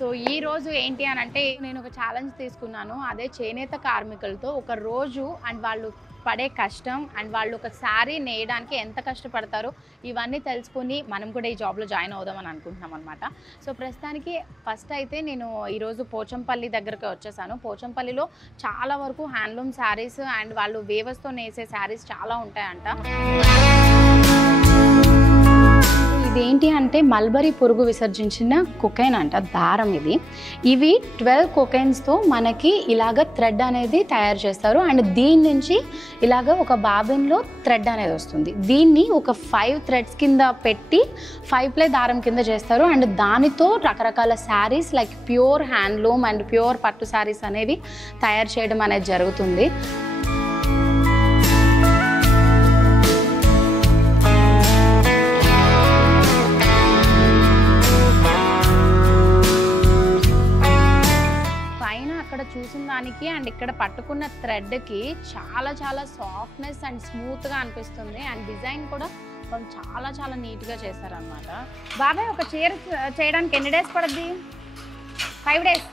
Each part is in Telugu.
సో ఈ రోజు ఏంటి అని అంటే నేను ఒక ఛాలెంజ్ తీసుకున్నాను. అదే చేనేత కార్మికులతో ఒక రోజు అండ్ వాళ్ళు పడే కష్టం అండ్ వాళ్ళు ఒక శారీ నేయడానికి ఎంత కష్టపడతారో ఇవన్నీ తెలుసుకుని మనం కూడా ఈ జాబ్లో జాయిన్ అవుదామని అనుకుంటున్నాం అనమాట. సో ప్రస్తుతానికి ఫస్ట్ అయితే నేను ఈరోజు పోచంపల్లి దగ్గరకు వచ్చేసాను. పోచంపల్లిలో చాలా వరకు హ్యాండ్లూమ్ శారీస్ అండ్ వాళ్ళు వేవర్స్తో నేసే శారీస్ చాలా ఉంటాయంట. ఇదేంటి అంటే మల్బరీ పురుగు విసర్జించిన కొకైన్ అంట, దారం ఇది. ఇవి 12 కొకైన్స్తో మనకి ఇలాగ థ్రెడ్ అనేది తయారు చేస్తారు అండ్ దీని నుంచి ఇలాగ ఒక బాబిన్లో థ్రెడ్ అనేది వస్తుంది. దీన్ని ఒక 5 థ్రెడ్స్ కింద పెట్టి 5 ప్లే దారం కింద చేస్తారు అండ్ దానితో రకరకాల saris like pure handloom and pure పట్టు శారీస్ అనేవి తయారు చేయడం అనేది జరుగుతుంది. చూసిన దానికి అండ్ ఇక్కడ పట్టుకున్న థ్రెడ్కి చాలా చాలా సాఫ్ట్నెస్ అండ్ స్మూత్గా అనిపిస్తుంది అండ్ డిజైన్ కూడా చాలా చాలా నీట్గా చేశారనమాట. బాబాయ్ ఒక చీర చేయడానికి ఎన్ని డేస్ పడుద్ది? 5 డేస్,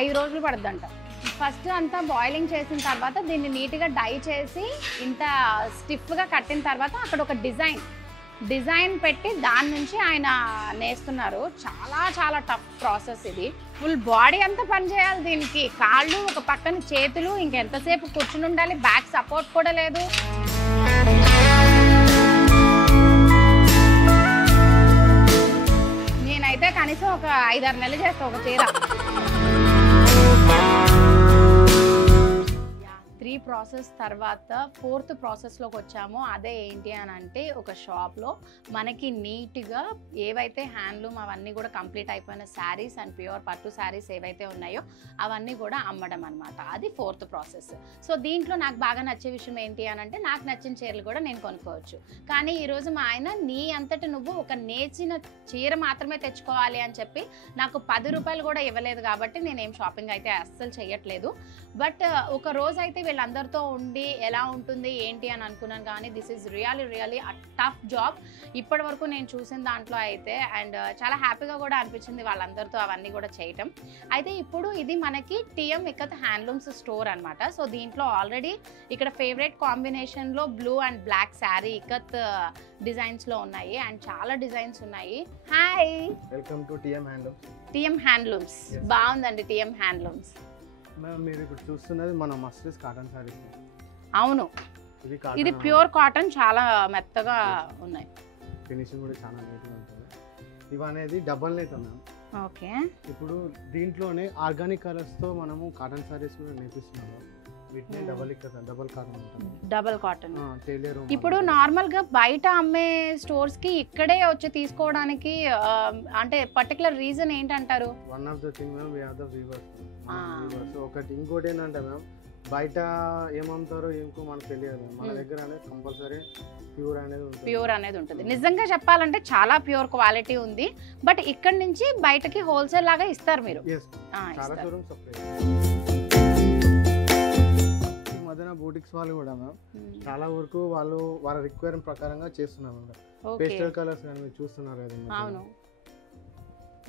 5 రోజులు పడుద్దంట. ఫస్ట్ అంతా బాయిలింగ్ చేసిన తర్వాత దీన్ని నీట్గా డై చేసి ఇంత స్టిఫ్గా కట్టిన తర్వాత అక్కడ ఒక డిజైన్ పెట్టి దాని నుంచి ఆయన నేస్తున్నారు. చాలా చాలా టఫ్ ప్రాసెస్ ఇది. ఫుల్ బాడీ అంతా పనిచేయాలి దీనికి. కాళ్ళు ఒక పక్కన, చేతులు ఇంకెంతసేపు కూర్చుని ఉండాలి. బ్యాక్ సపోర్ట్ కూడా లేదు. నేనైతే కనీసం ఒక 5-6 నెలలు చేస్తా ఒక చీర. 3 ప్రాసెస్ తర్వాత 4th ప్రాసెస్లోకి వచ్చాము. అదే ఏంటి అని అంటే ఒక షాప్లో మనకి నీట్గా ఏవైతే హ్యాండ్లూమ్ అవన్నీ కూడా కంప్లీట్ అయిపోయిన శారీస్ అండ్ ప్యూర్ పట్టు శారీస్ ఏవైతే ఉన్నాయో అవన్నీ కూడా అమ్మడం అనమాట. అది 4th ప్రాసెస్. సో దీంట్లో నాకు బాగా నచ్చే విషయం ఏంటి అని అంటే నాకు నచ్చిన చీరలు కూడా నేను కొనుక్కోవచ్చు. కానీ ఈరోజు మా ఆయన నీ అంతటి నువ్వు ఒక నేర్చిన చీర మాత్రమే తెచ్చుకోవాలి అని చెప్పి నాకు 10 రూపాయలు కూడా ఇవ్వలేదు. కాబట్టి నేనేం షాపింగ్ అయితే అస్సలు చేయట్లేదు. బట్ ఒక రోజు అయితే వీళ్ళందరితో ఉండి ఎలా ఉంటుంది ఏంటి అని అనుకున్నాను. కానీ this is really a tough job ఇప్పటి వరకు నేను చూసిన దాంట్లో అయితే. అండ్ చాలా హ్యాపీగా కూడా అనిపించింది వాళ్ళందరితో అవన్నీ కూడా చేయటం. అయితే ఇప్పుడు ఇది మనకి టీఎం ఇక్కత్ హ్యాండ్లూమ్స్ స్టోర్ అనమాట. సో దీంట్లో ఆల్రెడీ ఇక్కడ ఫేవరెట్ కాంబినేషన్లో blue and black sari ikat డిజైన్స్లో ఉన్నాయి అండ్ చాలా డిజైన్స్ ఉన్నాయి. Hi, welcome to TM handlooms. TM handlooms బాగుందండి. టీఎం హ్యాండ్లూమ్స్ మీరు ఇప్పుడు చూస్తున్నది మన మస్టర్స్ కాటన్ సారీస్. అవును, ఇది ప్యూర్ కాటన్, చాలా మెత్తగా ఉన్నాయి. ఫినిషింగ్ కూడా చాలా నీట్గా ఉంటుంది. ఇవి అనేది డబల్ నెట్ మ్యామ్. ఓకే, ఇప్పుడు దీంట్లోనే ఆర్గానిక్ కలర్స్తో మనము కాటన్ సారీస్ కూడా నేర్పిస్తున్నాము. వీటిని డబల్ కాటన్ టైలర్. ఇప్పుడు నార్మల్గా బయట అమ్మే స్టోర్స్కి ఇక్కడే వచ్చి తీసుకోవడానికి అంటే పర్టికులర్ రీజన్ ఏంటంటారు? One of the thing ma'am, we have the weavers. ఒకటి ఇంకోటి ఏంటంటే మ్యామ్, బయట ఏమంటారో ఇంకో మనకు తెలియదు. మన దగ్గర అనేది కంపల్సరీ ప్యూర్ అనేది ఉంటుంది. నిజంగా చెప్పాలంటే చాలా ప్యూర్ క్వాలిటీ ఉంది. బట్ ఇక్కడ నుంచి బయటకి హోల్సేల్ లాగా ఇస్తారు మీరు? మధ్యన బూటిక్స్ వాళ్ళు కూడా మ్యామ్ చాలా వరకు వాళ్ళ రిక్వైర్మెంట్ ప్రకారంగా చేస్తున్నారు. పేస్టల్ కలర్స్ కానీ మీరు చూస్తున్నారు కదా. అవును,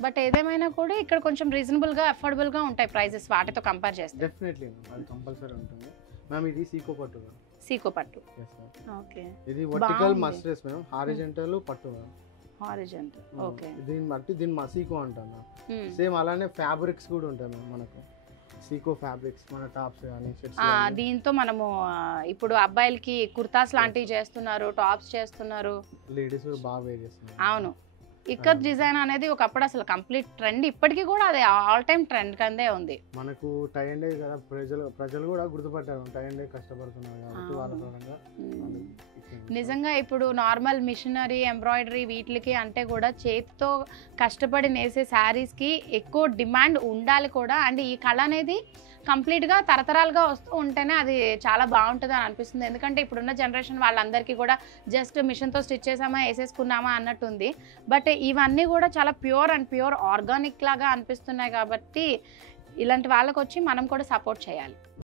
బట్ ఏదేమైనా కూడా ఇక్కడ కొంచెం రీజనబుల్ గా అఫోర్డబుల్ గా ఉంటాయి ప్రైసెస్ వాటితో కంపేర్ చేస్తే. డెఫినెట్లీ అది కంపల్సరీ ఉంటుంది మ్యామ్. ఇది సీకో పట్టు. ఓకే, ఇది వర్టికల్ మస్టర్స్ మ్యామ్, హారిజాంటల్ పట్టు. Horizontal, okay. దీన్ని బట్టి దీన్ని సీకో అంటాం. సేమ్ అలానే ఫ్యాబ్రిక్స్ కూడా ఉంటాయి మ్యామ్ మనకు. సీకో ఫ్యాబ్రిక్స్ మన టాప్స్ కానీ దీంతో మనము ఇప్పుడు అబ్బాయిలకి కుర్తాస్ లాంటివి చేస్తున్నారు, టాప్స్ చేస్తున్నారు, లేడీస్ బాగా వేర్ చేస్తున్నారు. అవును, ఇక్కత్ డిజైన్ అనేది ఒకప్పుడు అసలు కంప్లీట్ ట్రెండ్. ఇప్పటికీ కూడా అది ఆల్ టైమ్ ట్రెండ్ కిందే ఉంది. మనకు టై అండ్ డై కదా, ప్రజలు కూడా గుర్తుపట్టారు టై అండ్ డై కష్టపడుతున్నారు కాబట్టి వాళ్ళ పరంగా. నిజంగా ఇప్పుడు నార్మల్ మిషనరీ ఎంబ్రాయిడరీ వీటికి అంటే కూడా చేతితో కష్టపడి నేసే శారీస్కి ఎక్కువ డిమాండ్ ఉండాలి కూడా. అండ్ ఈ కళ అనేది కంప్లీట్గా తరతరాలుగా వస్తూ ఉంటేనే అది చాలా బాగుంటుంది అని అనిపిస్తుంది. ఎందుకంటే ఇప్పుడున్న జనరేషన్ వాళ్ళందరికీ కూడా జస్ట్ మిషన్తో స్టిచ్ చేసామా వేసేసుకున్నామా అన్నట్టుంది. బట్ ఇవన్నీ కూడా చాలా ప్యూర్ ఆర్గానిక్ లాగా అనిపిస్తున్నాయి. కాబట్టి ఇలాంటి వాళ్ళకి వచ్చి మనం కూడా సపోర్ట్ చేయాలి.